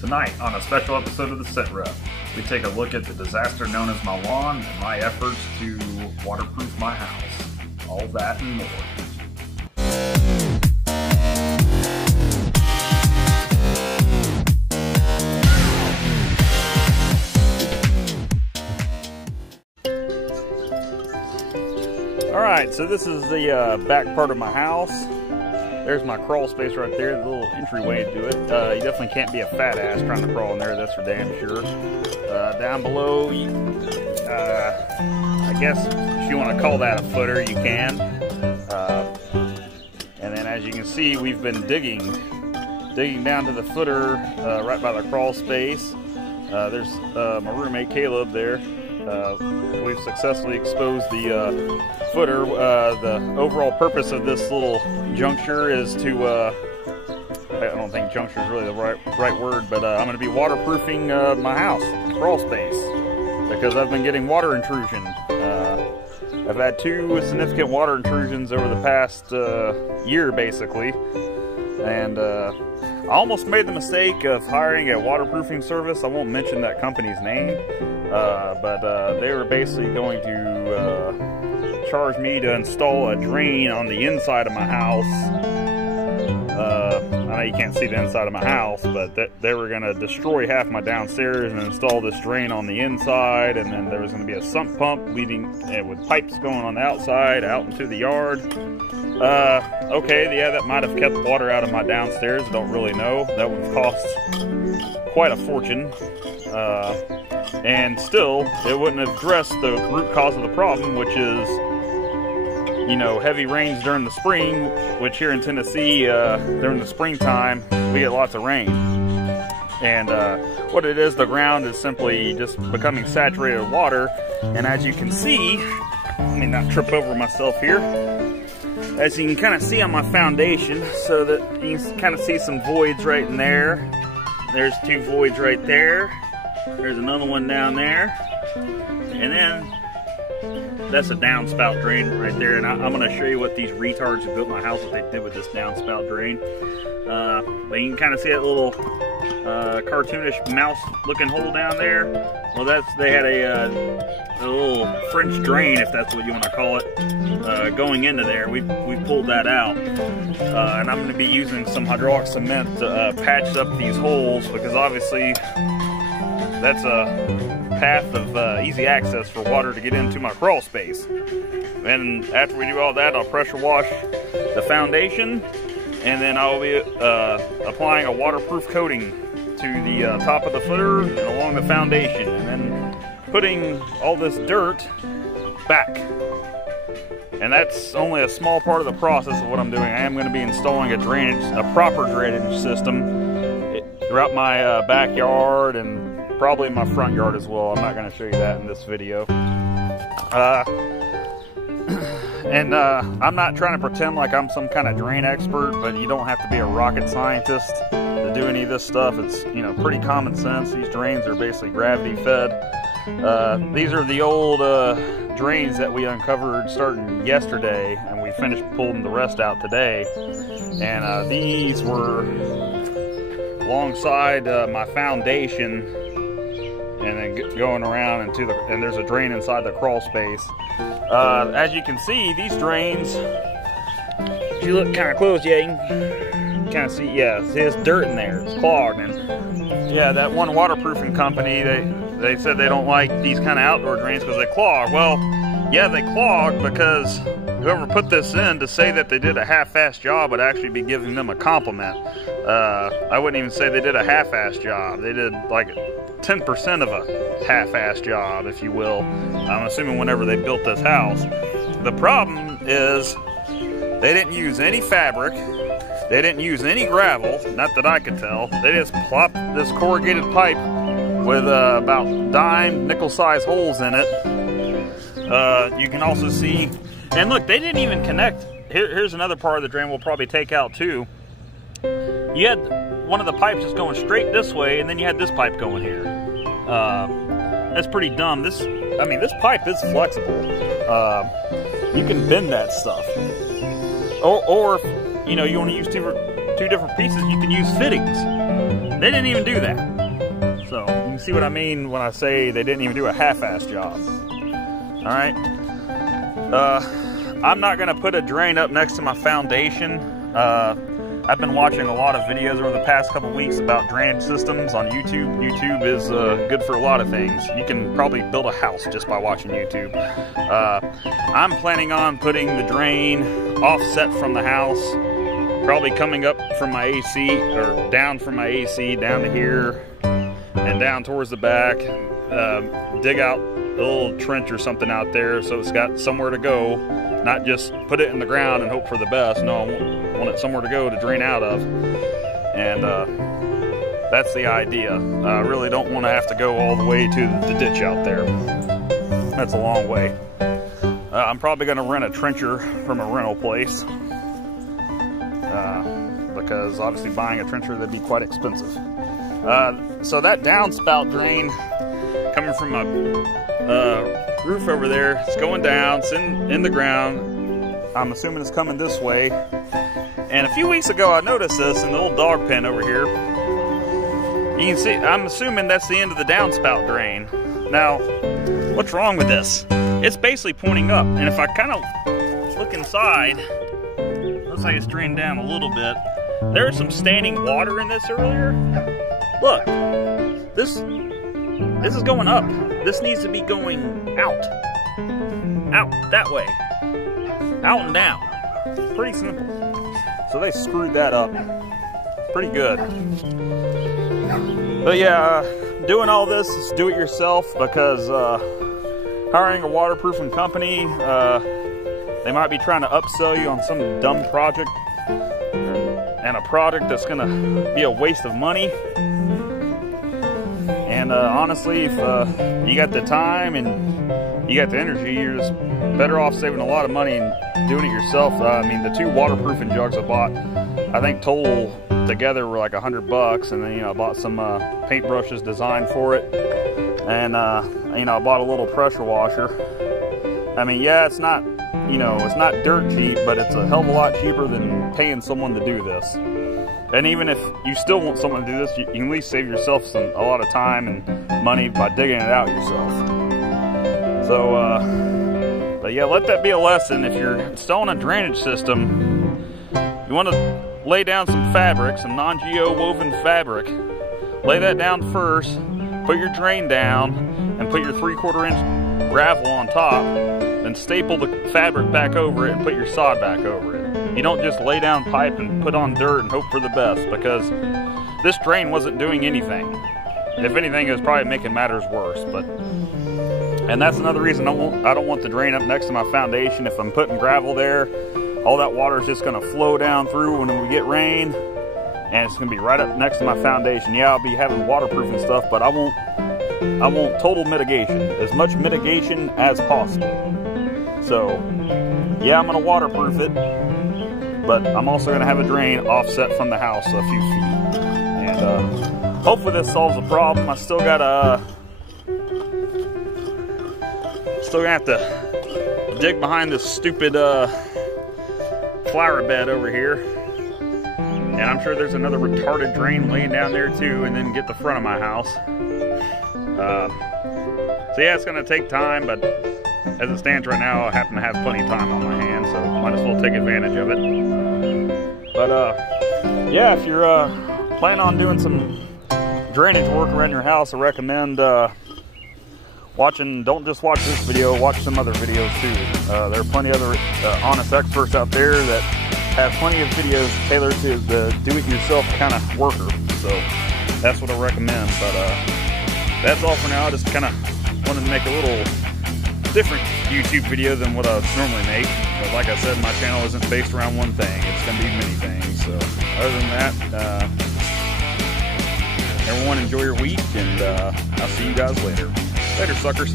Tonight, on a special episode of the Sit Rep, we take a look at the disaster known as my lawn and my efforts to waterproof my house. All that and more. Alright, so this is the back part of my house. There's my crawl space right there, the little entryway to it. You definitely can't be a fat ass trying to crawl in there, that's for damn sure. Down below, I guess if you want to call that a footer, you can. And then as you can see, we've been digging down to the footer right by the crawl space. There's my roommate Caleb there. We've successfully exposed the footer. The overall purpose of this little juncture is to, I don't think juncture is really the right word, but I'm going to be waterproofing my house, crawl space, because I've been getting water intrusion. I've had 2 significant water intrusions over the past year, basically, and I almost made the mistake of hiring a waterproofing service. I won't mention that company's name, but they were basically going to charge me to install a drain on the inside of my house. I know you can't see the inside of my house, but they were going to destroy half my downstairs and install this drain on the inside, and then there was going to be a sump pump leading with pipes going on the outside out into the yard. Okay, yeah, that might have kept water out of my downstairs. Don't really know. That would have cost quite a fortune. And still, it wouldn't have addressed the root cause of the problem, which is, you know, heavy rains during the spring, which here in Tennessee, during the springtime, we get lots of rain. And what it is, the ground is simply just becoming saturated with water. And as you can see, let me not trip over myself here. As you can kind of see on my foundation, so that you can kind of see some voids right in there. There's 2 voids right there. There's another one down there. And then that's a downspout drain right there. And I'm going to show you what these retards who built my house, what they did with this downspout drain. But you can kind of see that little cartoonish mouse looking hole down there. Well, they had a little French drain, if that's what you want to call it, going into there. We pulled that out, and I'm going to be using some hydraulic cement to patch up these holes, because obviously that's a path of easy access for water to get into my crawl space. And after we do all that, I'll pressure wash the foundation, and then I'll be applying a waterproof coating to the top of the footer and along the foundation, and then putting all this dirt back. And that's only a small part of the process of what I'm doing. I am going to be installing a proper drainage system throughout my backyard and probably my front yard as well. I'm not going to show you that in this video. I'm not trying to pretend like I'm some kind of drain expert, but you don't have to be a rocket scientist to do any of this stuff. It's, you know, pretty common sense. These drains are basically gravity fed. These are the old drains that we uncovered starting yesterday, and we finished pulling the rest out today. And these were alongside my foundation, and then going around and there's a drain inside the crawl space. As you can see, these drains, if you look kind of close, yeah, you can kind of see, yeah, see this dirt in there, it's clogged. And yeah, that one waterproofing company, they said they don't like these kind of outdoor drains because they clog. Well, yeah, they clog because whoever put this in, to say that they did a half-assed job would actually be giving them a compliment. I wouldn't even say they did a half-assed job. They did like 10% of a half-assed job, if you will. I'm assuming whenever they built this house. The problem is they didn't use any fabric. They didn't use any gravel, not that I could tell. They just plopped this corrugated pipe with about dime nickel-sized holes in it. You can also see, and look, they didn't even connect. Here's another part of the drain we'll probably take out too. You had one of the pipes just going straight this way, and then you had this pipe going here. That's pretty dumb. This pipe is flexible. You can bend that stuff. Or if, you know, you want to use two different pieces, you can use fittings. They didn't even do that. So, you can see what I mean when I say they didn't even do a half-assed job. Alright? I'm not going to put a drain up next to my foundation. I've been watching a lot of videos over the past couple weeks about drainage systems on YouTube. YouTube is good for a lot of things. You can probably build a house just by watching YouTube. I'm planning on putting the drain offset from the house, probably coming up from my AC, or down from my AC, down to here, and down towards the back. Dig out a little trench or something out there so it's got somewhere to go, not just put it in the ground and hope for the best. No, I want it somewhere to go to drain out of, and that's the idea. I really don't want to have to go all the way to the ditch out there. That's a long way. I'm probably going to rent a trencher from a rental place, because obviously buying a trencher, that'd be quite expensive. So that downspout drain coming from my roof over there, it's going down, it's in the ground. I'm assuming it's coming this way. And a few weeks ago I noticed this in the old dog pen over here. You can see, I'm assuming that's the end of the downspout drain. Now, what's wrong with this? It's basically pointing up, and if I kind of look inside, looks like it's drained down a little bit. There's some standing water in this earlier. Look, this is going up. This needs to be going out, that way, out and down. Pretty simple. So they screwed that up pretty good. But yeah, doing all this is do it yourself, because hiring a waterproofing company, they might be trying to upsell you on some dumb project, and a product that's gonna be a waste of money. And honestly, if you got the time and you got the energy, you're just better off saving a lot of money and doing it yourself. I mean, the 2 waterproofing jugs I bought, I think total together were like $100, and then, you know, I bought some paintbrushes designed for it, and you know, I bought a little pressure washer. I mean, yeah, it's not, you know, it's not dirt cheap, but it's a hell of a lot cheaper than paying someone to do this. And even if you still want someone to do this, you can at least save yourself a lot of time and money by digging it out yourself. So, but yeah, let that be a lesson. If you're installing a drainage system, you want to lay down some fabric, some non-geo woven fabric. Lay that down first, put your drain down, and put your 3/4 inch gravel on top, then staple the fabric back over it and put your sod back over it. You don't just lay down pipe and put on dirt and hope for the best, because this drain wasn't doing anything. If anything, it was probably making matters worse. And that's another reason I don't want the drain up next to my foundation. If I'm putting gravel there, all that water is just going to flow down through when we get rain, and it's going to be right up next to my foundation. Yeah, I'll be having waterproofing stuff, but I want total mitigation, as much mitigation as possible. So yeah, I'm going to waterproof it, but I'm also going to have a drain offset from the house a few feet. And hopefully this solves the problem. I still got still gonna have to dig behind this stupid flower bed over here, and I'm sure there's another retarded drain laying down there too, and then get the front of my house. So yeah, it's gonna take time, but as it stands right now, I happen to have plenty of time on my hands, so might as well take advantage of it. But yeah, if you're planning on doing some drainage work around your house, I recommend don't just watch this video, watch some other videos too. There are plenty of other honest experts out there that have plenty of videos tailored to the do-it-yourself kind of worker. So that's what I recommend. But that's all for now. I just kind of wanted to make a little different YouTube video than what I normally make. But like I said, my channel isn't based around one thing. It's going to be many things. So other than that, everyone enjoy your week, and I'll see you guys later. Later, suckers.